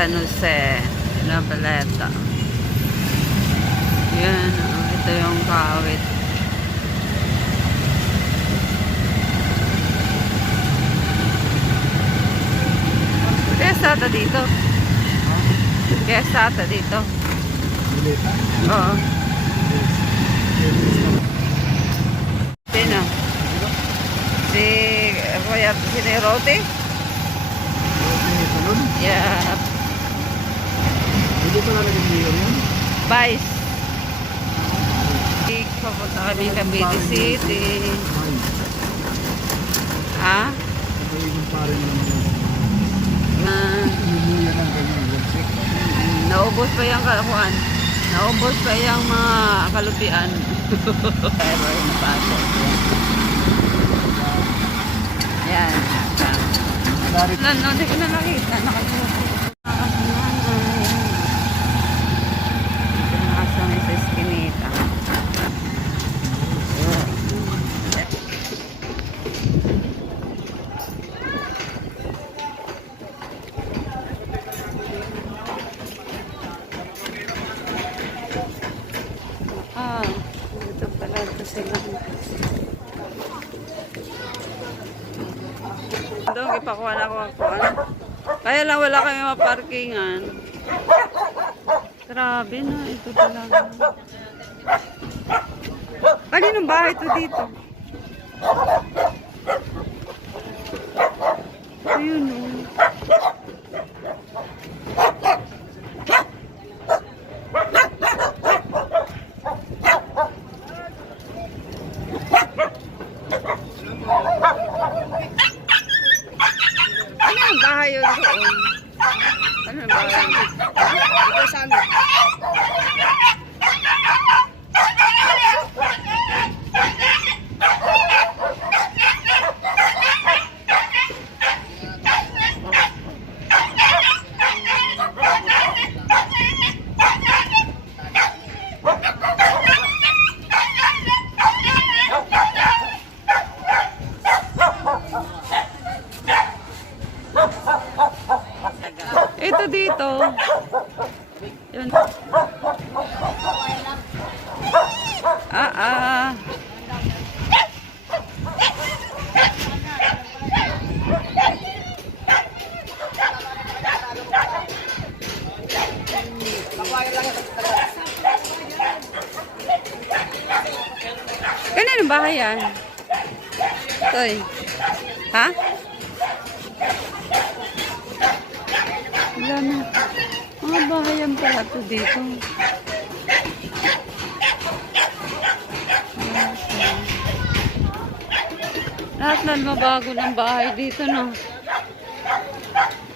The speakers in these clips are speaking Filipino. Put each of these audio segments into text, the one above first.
San Jose, Nabaleta. Yan, oh, ito yung kawit. Kaya sata dito. Kaya sata dito. Oo. Sino? Si Kuya, si Rote? Yeah. Hindi pa lalagyan niyo yun. Vice. Papunta kami Cavite City. Ha? na. Ah, naubos pa yung kakuan. Naubos pa yung mga kalupian. Pero yung pasok. Yan. Dari Lan, no, hindi ko na nakita. Nakalimutan. Ah, nanay. Dito na sa may sa eskinita. Ah, dito pala ito sila. Doon, kuhan. Kaya lang wala kami maparkingan. Grabe na, ito talaga. Kaninong bahay to dito? Ayun o. Ano yung bahay yun doon? Ano yung bahay yun? Ito sa amin. Ito dito. Yun. Ah, ah. Kanino bahay yan? Toy. Ha? Wala na. Mga pala to dito. Lahat na mabago ng bahay dito, no?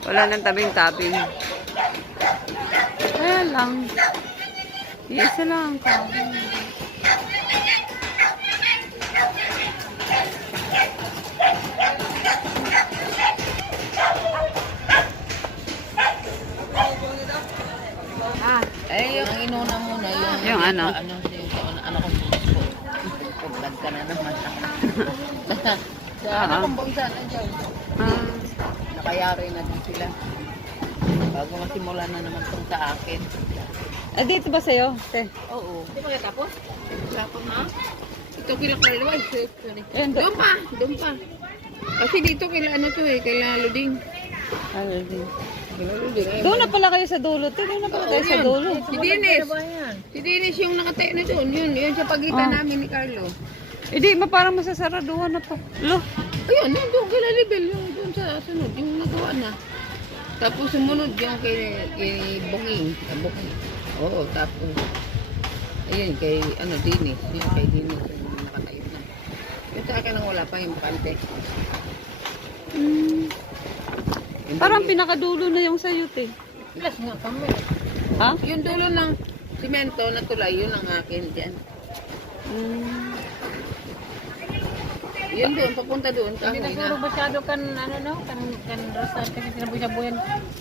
Wala nang tabing-tabing. Kaya lang. Isa lang ang kahoy. Yung... Yung ano? Ano, yung, ano kong bunso. Pagkad ka na naman. Sa ano Ah. kong bunsa na dyan. ah. Nakayari na din sila. Bago masimula na naman tong sa akin. Ah, dito ba sa'yo? Te. Oo. Di ba tapos? Tapos na? Ito kila. Ayan, do- Doon pa, doon pa. Kasi dito kila ano to eh, kila Luding. Ano din. Kila Luding. Doon na pala kayo sa dulo. Doon na pala tayo sa dulo. Si Dennis. Si Dennis yung nakatayo na doon. Yun, yun sa pagitan Ah. namin ni Carlo. Hindi, ma parang masasaraduhan na to. Lo. Ayun, yung doon kila Libel, yung doon sa sunod, yung nagawa na. Tapos sumunod yung kay, kay Bunging. Ah, Bunging. Oo, tapos, ayun, kay, ano, Dinis. Yung kay Dinis, yung nakatayo na. Yung sa akin ang wala pa yung pante. Hmm. Hindi- Parang pinakadulo na yung sa'yo, te. Plus nga kami. Ha? Yung dulo ng simento na tulay, yun ang akin dyan. Hmm. Yun doon, papunta doon. Hindi na siguro masyado kan ano no, kan kan rasal kasi sinabuya-buyan.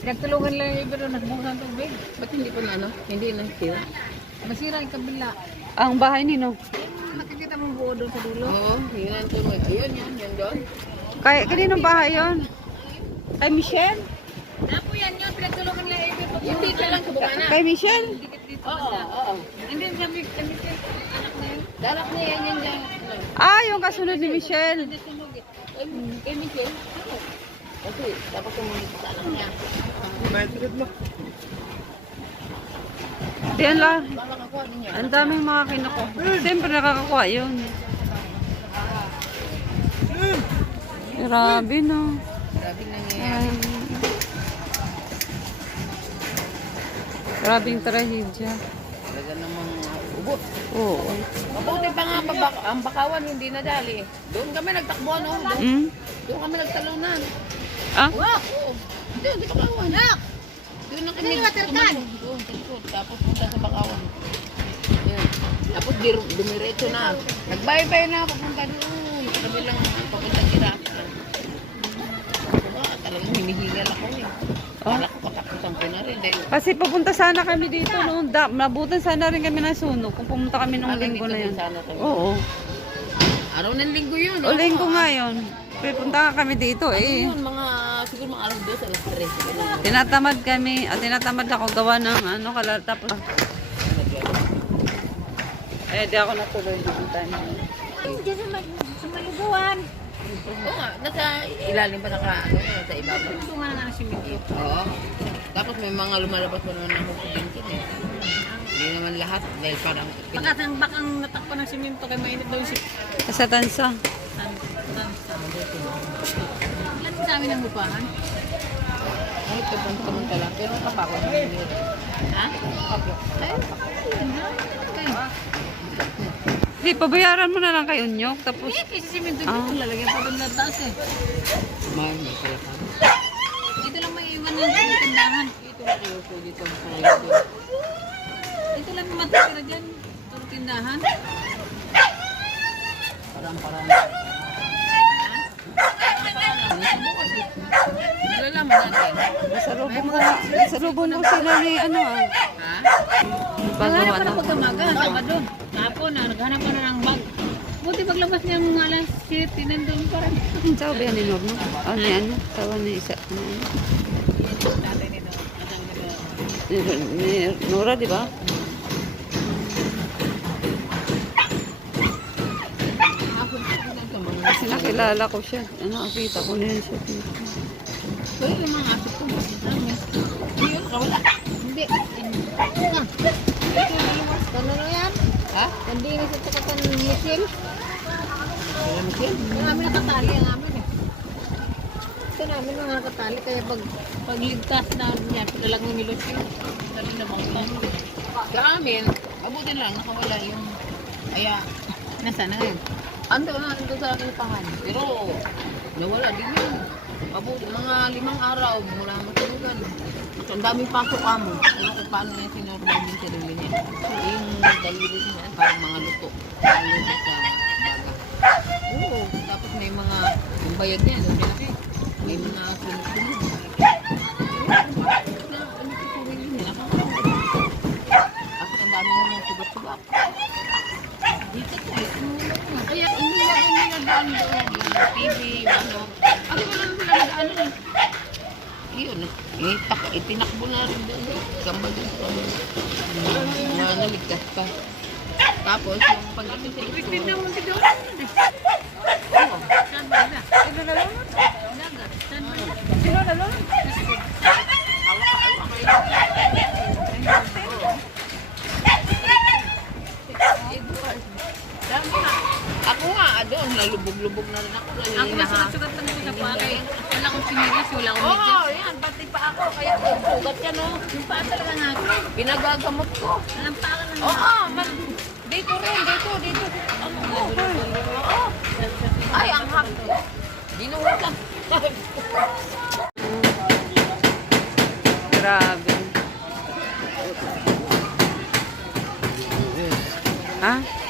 Nagtulungan lang yung iba doon, nagbuhos ng tubig. Ba't hindi pa na, ano? Hindi na sila. Masira yung kabila. Ang bahay ni no. Nakikita mo buo doon sa dulo. Oo, yun ang tuloy. Ayun, yan, yan doon. Kay, kaninong bahay yon? Kay Michelle? Napo yan yun, pinagtulungan Amy. Yung dito lang sa bukana. Kay Michelle? Oo, oo. Hindi sabi ko, anak na yun. Dalak niya yan yan yan. Ah, yung kasunod ni Michelle. Kay Michelle. Kasi dapat sumunod sa anak niya. United na. Diyan lang. Niya. Ang daming mga kinuko. Siyempre nakakakuha yun. Grabe no. Grabe nangyayari. Ay. Grabing trahedya. Talaga namang ubot. Oo. Mabuti pa nga babak ang bakawan hindi nadali. Doon kami nagtakbo no. Doon, Mm? doon kami nagtalunan. Ah? Wow! Oo. Doon sa bakawan. Nak! Doon na kami. Doon sa likod. Tapos punta sa bakawan. Yun. Tapos dir dumiretso na. Nagbay-bay na papunta doon. Kami lang papunta girap. Diba, talagang hinihingal ako eh. Ko na rin. Dahil Kasi papunta sana kami dito noon. Da, nabutan sana rin kami ng sunog kung pumunta kami nung Ah, linggo na yun. din sana kami. Oo. araw ng linggo yun. O linggo nga yun. Pupunta kami dito eh. Yun, mga, siguro mga alas 2, alas 3. Ganun. Tinatamad kami. At tinatamad ako gawa ng ano. Kala, tapos. Eh, di ako natuloy ng time. Diyan sa, maliguan. Oo nga, nasa ilalim pa naka, ano, nasa ibabaw. Tunga na nga si Mindy. Oo. Tapos may mga lumalabas pa naman ako sa bingkin eh. Hindi naman lahat dahil parang Baka ang bakang natakpan ng simento kay mainit daw si Sa tansa. Tan Tan. Ilan sa amin ang upahan? Ay, kapag samantala. Pero kapako na yun. Ha? Ay, yun na. Okay. Di, pabayaran mo na lang kay Unyok. Tapos, Eh, kasi simento Ah. dito lalagyan pa doon na taas eh. May, may kaya pa. Dito lang may iwan ng tindahan. Dito na kayo po dito. Dito lang matitira dyan. Itong tindahan. Parang parang. Malalaman natin. nasalubong ko, nasalubong ko sila ni ano ah. Ha? Bago Naghanap ka ano. na pagkamaga. Hapon na. Naghanap ka na ng bag. Buti paglabas niya ng alas 7, nandun pa rin. Ang tawag ba yan ni Norma? Ni ano? Tawag ni isa. Ano? Ni Nora, di ba? Kasi nakilala ko siya. Ano, nakita ko na yan siya. So, yung mga aso ko? Hindi, wala. Hindi. Ito na luwas. Ano na yan? Ha? Hindi na sa tukatan ng mo siya? Yung amin nakatali ang amin eh. Ito namin ang nakatali kaya pag pagligtas na niya, pinalang ni Lucio. Dali na bangka. Sa amin, mabuti na lang, nakawala yung aya. Nasaan na ngayon? Ando na, ando sa akin pangan. Pero, nawala din yun. Mabuti, mga limang araw, mula matulugan. Ang daming pasok kamo. Ano kung paano niya sinorban yung sarili niya. Yung daliri niya, parang mga luto. Parang luto sa baga. Oo, tapos may mga, yung bayag niya, yung pinaki. May mga ano dami mga sugat-sugat. Dito ko eh. Kaya hindi na hindi na daan doon. TV, ano. Ano wala na wala na daan eh. Itak, itinakbo na rin doon. Gambal doon ano. Na naligtas pa. Tapos, yung pagdating sa ito. naman si Doon. Oo. Saan ba na? Sino na lang? Dagat. Saan ba na? Sino na lang? Dami na. Ah, doon, nalubog-lubog na rin ako. Ako Nanginginig na ko sa pakay. Wala akong sinilis, wala akong Oo, medyo. oh, yan. Pati pa ako. Kaya sugat yan, oh. Yung paa talaga nga ako. Pinagagamot ko. Alam pa ka lang. Oo, man, dito rin, dito, dito. Ano ko? Oo. Ay, ang hapdo. Dinuhutan. Grabe. Ha? Gusto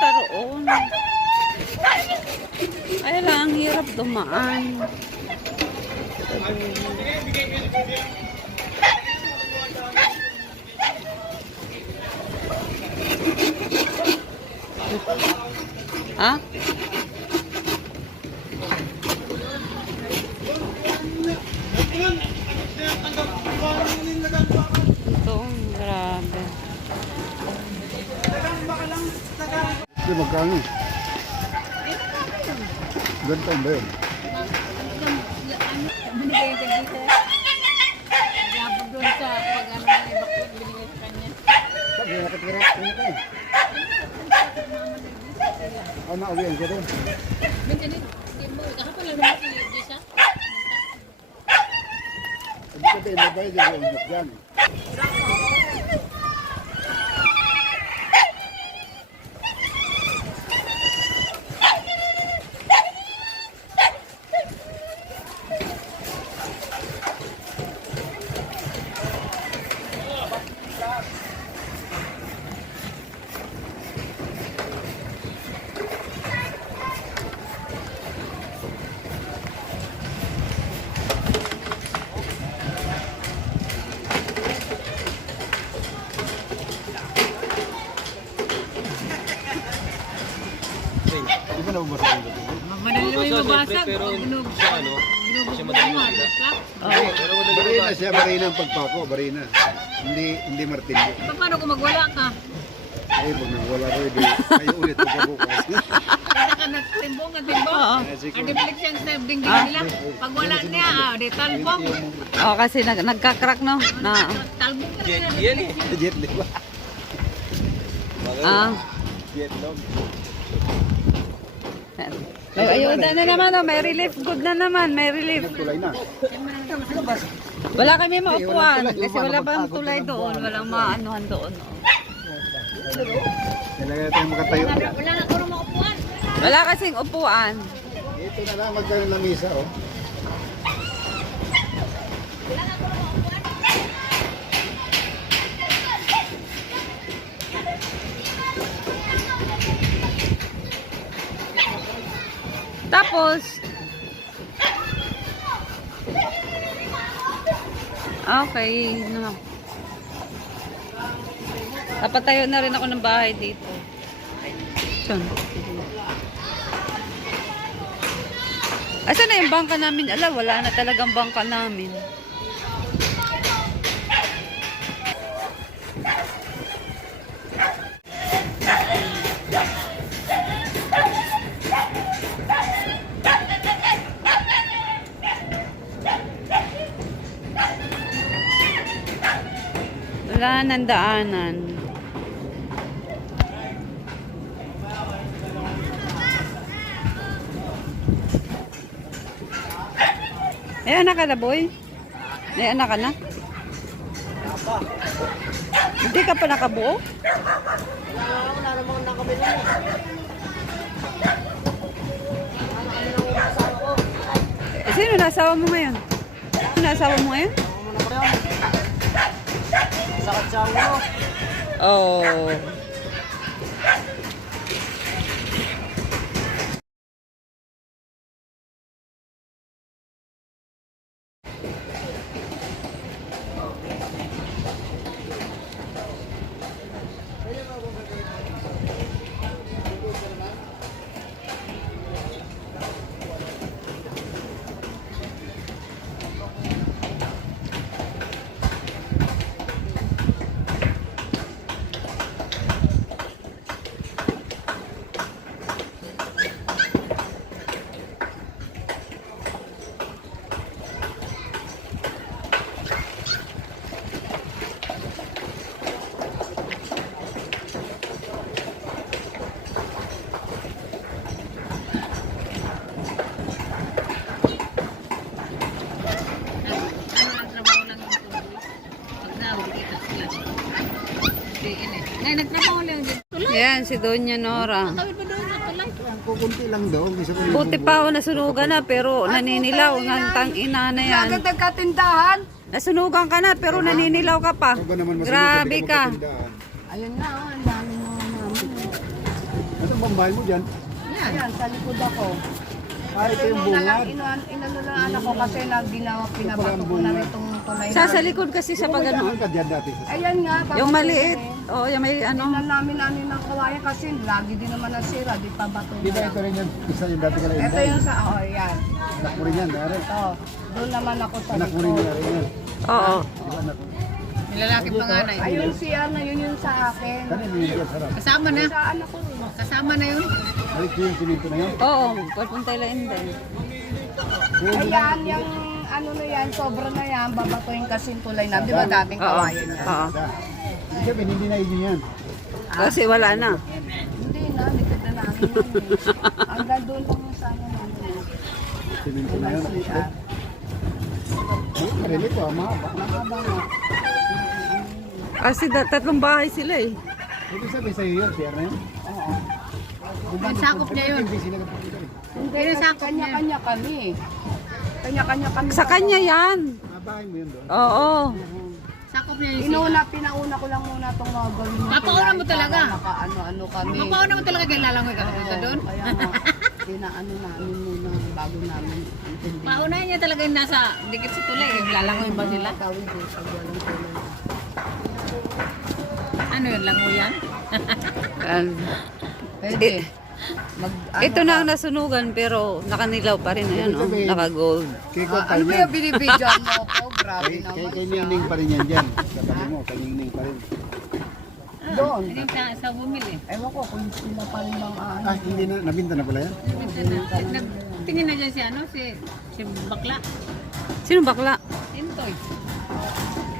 papunta roon. Ay lang, ang hirap dumaan. Ha? Ito, grabe. Ganito ba yun? Binigay ka dito. Yabog doon sa pag ano na ibakit binigay sa kanya. Sabi na nakatira. Ano ka eh? Ano na uwi ang pero siya ano, binubog siya mo madali naman. nila. Flap. pero madali Barina siya, barina ang pagpako, barina. Hindi hindi martilyo. Pa- Paano kung magwala ka? Ay, pag nagwala ko, hindi. Kayo ulit magkabukas. Kita ka na timbong at timbong. Oo. Ang diplik siyang sa dinggin nila. Pag wala niya, ah, di talbong. Oh, kasi nag nagka-crack no. Na. Talbong ka Jet, na. yan eh. Jet lag ba? Ah. Jet lag. May ayuda na naman oh, may relief good na naman, may relief. Tulay na. Wala kami maupuan kasi wala bang tulay doon, walang maanuhan doon. Oh. Kailangan tayo makatayo. Wala na rin maupuan. Wala kasing upuan. Ito na lang magkano ng misa, oh. Tapos, okay. No. Napatayo na rin ako ng bahay dito. Saan? Asan na yung bangka namin? Ala, wala na talagang bangka namin. Wala nang daanan. Eh, anak ka na, boy? Eh, anak ka na? Hindi ka pa nakabuo? Wala namang nakabili mo. Eh, sino nasawa mo ngayon? Sino nasawa mo ngayon? Oh. Ano ang trabaho lang yung tuloy? Pag nahuli kita sila. Hindi, ini. Ngayon, nagtrabaho lang din. Tulay. Yan, si Doña Nora. Kukunti lang daw. Buti pa ako nasunugan na pero naninilaw. Ngantang ina na yan. nagkatindahan. Nasunugan ka na pero naninilaw ka pa. Naman Grabe ka. Ayun na, oh, ang dami mo namin. Ano bang bahay mo dyan? Yan, sa likod ako. Ah, ito yung bungad. inano lang anak ko kasi na ginawa, pinabato ko na rin itong Sa sa likod kasi sa pag ano. ka dyan dati. Ayan nga. Yung maliit. eh. Oh, yung may ano. Tingnan namin namin ng kawayan kasi lagi din naman nasira, di pa bato Di ba ito rin yung isa yung dati ka Ito yung sa, oh, yan. Anak mo rin yan, dari. Ito. Doon naman ako sa Anak mo rin yan, rin yan. Oo. Di ba anak mo? Nilalaki panganay. Ayun si ano, yun yung sa akin. Kasama na. Sa ano ko. Kasama na yun. Balik ko yung siminto na yun. Oo, papunta lang din. Ayan, yung ano na yan, sobra na yan, babatuin kasi yung tulay na. Di ba daming Oo. kawayan yan? Oo. Sabihin, hindi na inyo yan. Kasi wala na. Hindi na, likod na namin yun. eh. Hanggang doon lang yung sa ano namin. eh. Siminto na yun. CR. Ah, mahaba. Mahaba nga. Kasi da- tatlong bahay sila eh. Ibig sabihin sa'yo yun, siya na yun. Oo. Yung sakop niya yun. Hindi sila kapatid. Hindi, Pero kasi sakop niya. kanya-kanya kami. Kanya-kanya kami. Sa kanya yan. Mabahay mo yun doon. Oo. Sakop niya yung Inuna, pinauna ko lang muna itong mga gawin Papauna tulay mo talaga? para Maka-ano-ano kami. Papauna mo talaga kay lalangoy ka punta doon? Kaya nga, pinaano namin muna bago namin intindihin. Paunahin niya talaga yung nasa dikit sa tulay. Eh, lalangoy ba sila? Tawid eh, pag walang tulay. Ano yun, langoy yan? Yan. Pwede. Mag, ano Ito na ang nasunugan pero nakanilaw pa rin. Ayan, oh. Naka-gold. Kay ko Ah, pa ano ba yan. yung binibidyan mo ko? Grabe Kay, kay, naman kay siya. Ningning pa rin yan dyan. Katabi mo, kay Ningning pa rin. Doon. Hindi sa, sa bumili. Ewan ko kung sila pa rin mga ano. Ah, hindi na, nabinta na pala yan. Tingin na dyan si ano, si, si Bakla. Sino bakla? Intoy.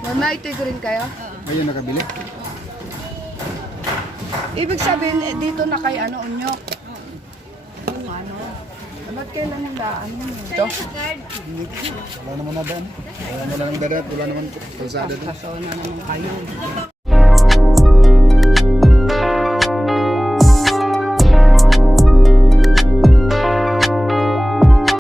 Mama, ito green kayo? Ayun, nakabili. Ibig sabihin, eh, dito na kay ano, unyok. Ba't kailan yung daan mo? Ito? Hindi. Wala naman na daan. Wala naman lang dadat. Wala naman kalsada. Kaso na naman kayo.